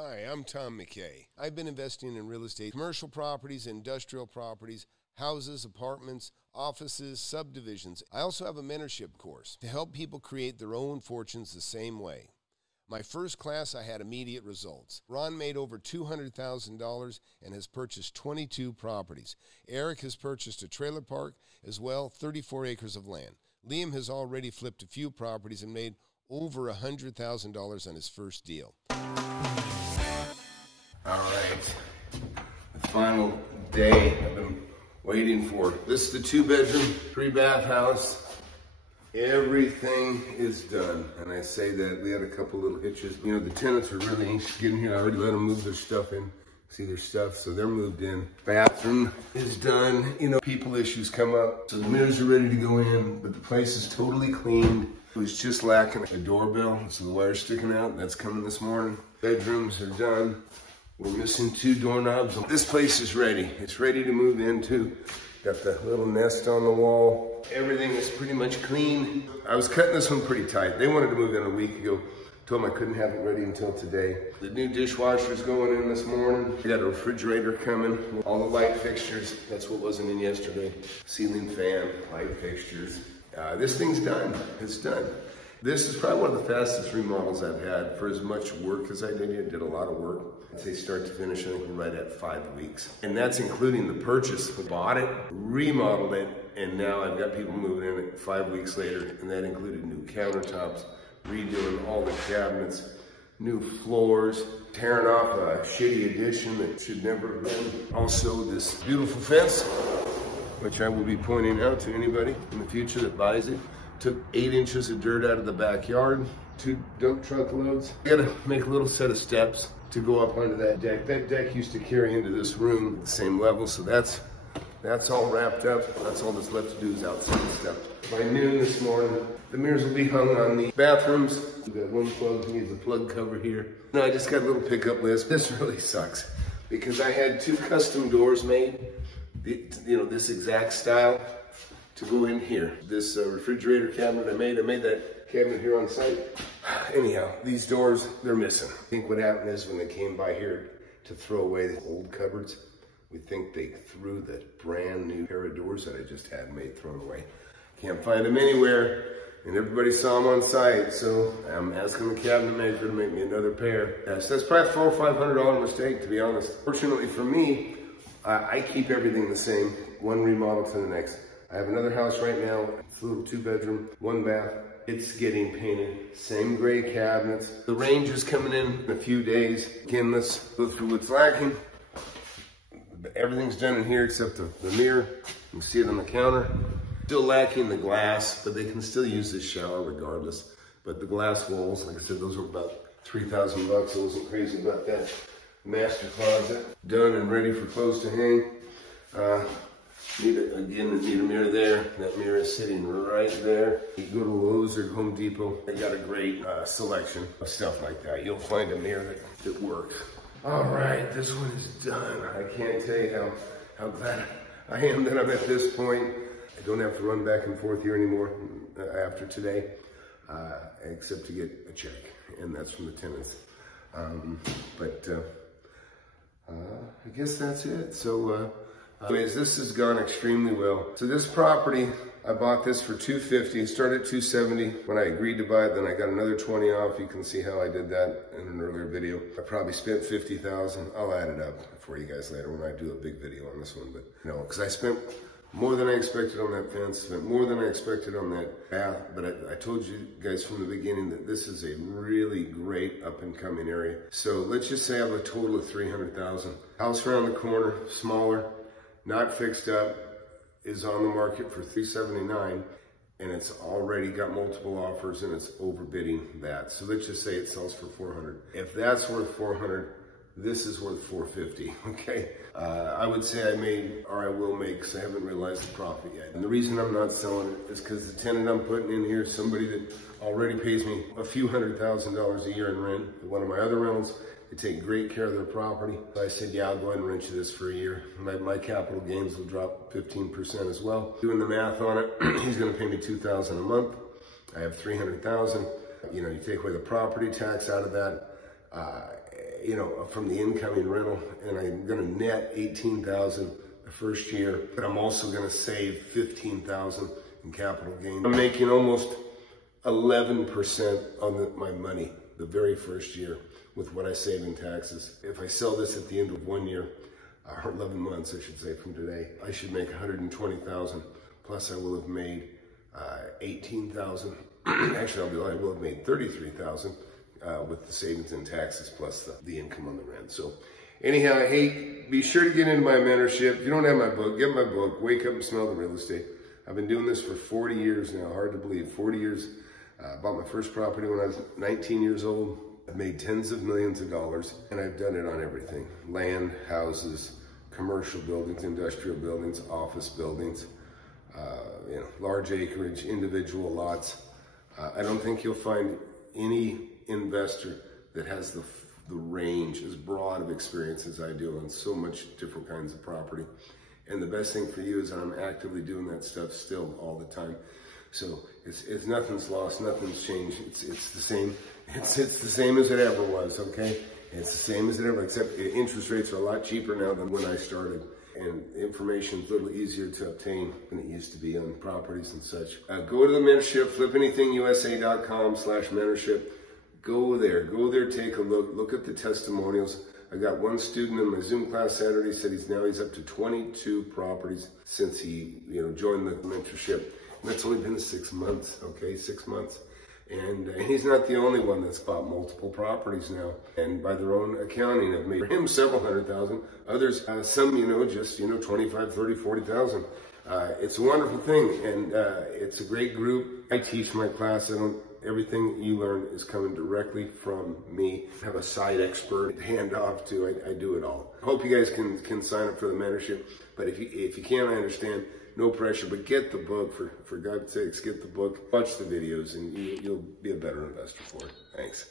Hi, I'm Tom McKay. I've been investing in real estate, commercial properties, industrial properties, houses, apartments, offices, subdivisions. I also have a mentorship course to help people create their own fortunes the same way. My first class, I had immediate results. Ron made over $200,000 and has purchased 22 properties. Eric has purchased a trailer park as well, 34 acres of land. Liam has already flipped a few properties and made over $100,000 on his first deal. All right, the final day I've been waiting for. This is the 2-bedroom, 3-bath house. Everything is done, and I say that we had a couple little hitches. You know, the tenants are really anxious to get in here. I already let them move their stuff in, see their stuff, so they're moved in. Bathroom is done. You know, people issues come up, so the mirrors are ready to go in, but the place is totally cleaned. It was just lacking a doorbell, so the wire's sticking out. That's coming this morning. Bedrooms are done. We're missing 2 doorknobs. This place is ready. It's ready to move into. Got the little nest on the wall. Everything is pretty much clean. I was cutting this one pretty tight. They wanted to move in a week ago. Told them I couldn't have it ready until today. The new dishwasher's going in this morning. We got a refrigerator coming. All the light fixtures. That's what wasn't in yesterday. Ceiling fan, light fixtures. This thing's done. It's done. This is probably one of the fastest remodels I've had for as much work as I did here. Did a lot of work. I'd say start to finish, I think we're right at 5 weeks. And that's including the purchase. We bought it, remodeled it, and now I've got people moving in 5 weeks later, and that included new countertops, redoing all the cabinets, new floors, tearing off a shitty addition that should never have been. Also this beautiful fence, which I will be pointing out to anybody in the future that buys it. Took 8 inches of dirt out of the backyard, 2 dump truck loads. Gotta make a little set of steps to go up onto that deck. That deck used to carry into this room at the same level, so that's all wrapped up. That's all that's left to do is outside stuff. By noon this morning, the mirrors will be hung on the bathrooms. We've got one plug, needs a plug cover here. No, I just got a little pickup list. This really sucks because I had 2 custom doors made, you know, this exact style, to go in here. This refrigerator cabinet I made that cabinet here on site. Anyhow, these doors, they're missing. I think what happened is when they came by here to throw away the old cupboards, we think they threw the brand new pair of doors that I just had made thrown away. Can't find them anywhere, and everybody saw them on site, so I'm asking the cabinet maker to make me another pair. So that's probably a $400 or $500 mistake, to be honest. Fortunately for me, I keep everything the same, one remodel to the next. I have another house right now. It's a little 2-bedroom, 1 bath. It's getting painted. Same gray cabinets. The range is coming in a few days. Again, let's go through what's lacking. Everything's done in here except the mirror. You can see it on the counter. Still lacking the glass, but they can still use this shower regardless. But the glass walls, like I said, those were about $3,000 bucks. I wasn't crazy about that. Master closet, done and ready for clothes to hang. Need a mirror there. That mirror is sitting right there. You go to Lowe's or Home Depot, they got a great selection of stuff like that. You'll find a mirror that works. All right, this one is done. I can't tell you how glad I am that I'm at this point. I don't have to run back and forth here anymore after today, except to get a check, and that's from the tenants. I guess that's it. So, anyways, this has gone extremely well. So this property, I bought this for $250. It started at $270 when I agreed to buy it. Then I got another 20 off. You can see how I did that in an earlier video. I probably spent $50,000. I'll add it up for you guys later when I do a big video on this one. But no, because I spent more than I expected on that fence, spent more than I expected on that bath. But I told you guys from the beginning that this is a really great up and coming area. So let's just say I have a total of $300,000. House around the corner, smaller, not fixed up, is on the market for $379, and it's already got multiple offers and it's overbidding that. So let's just say it sells for $400. If that's worth $400, this is worth $450, okay? I would say I made, or I will make, because I haven't realized the profit yet. And the reason I'm not selling it is because the tenant I'm putting in here, somebody that already pays me a few $100,000 a year in rent at one of my other rentals. They take great care of their property. So I said, yeah, I'll go ahead and rent you this for a year. My capital gains will drop 15% as well. Doing the math on it, he's gonna pay me $2,000 a month. I have $300,000. You know, you take away the property tax out of that, you know, from the incoming rental, and I'm going to net $18,000 the first year, but I'm also going to save $15,000 in capital gain. I'm making almost 11% on my money the very first year with what I save in taxes. If I sell this at the end of 1 year, or 11 months, I should say, from today, I should make $120,000. Plus, I will have made $18,000. Actually, I will have made $33,000 with the savings and taxes plus the income on the rent. So, anyhow, hey, be sure to get into my mentorship. If you don't have my book, get my book. Wake Up and Smell the Real Estate. I've been doing this for 40 years now. Hard to believe. 40 years. Bought my first property when I was 19 years old. I've made tens of millions of dollars, and I've done it on everything: land, houses, commercial buildings, industrial buildings, office buildings, you know, large acreage, individual lots. I don't think you'll find any investor that has the range, as broad of experience as I do on so much different kinds of property. And the best thing for you is I'm actively doing that stuff still all the time. So it's nothing's lost, nothing's changed. It's the same. It's the same as it ever was. Okay, it's the same as it ever. Except interest rates are a lot cheaper now than when I started, and information is a little easier to obtain than it used to be on properties and such. Go to the mentorship, FlipAnythingUSA.com/mentorship. Go there, take a look at the testimonials. I got one student in my Zoom class Saturday said he's up to 22 properties since he joined the mentorship. And that's only been 6 months, okay, 6 months. And he's not the only one that's bought multiple properties now. And by their own accounting, I've made for him several $100,000. Others, some, just, 25, 30, 40,000. It's a wonderful thing, and it's a great group. I teach my class. Everything you learn is coming directly from me. I have a side expert to hand off to. I do it all. I hope you guys can sign up for the mentorship. But if you can't, I understand. No pressure, but get the book, for God's sakes, get the book, watch the videos, and you'll be a better investor for it. Thanks.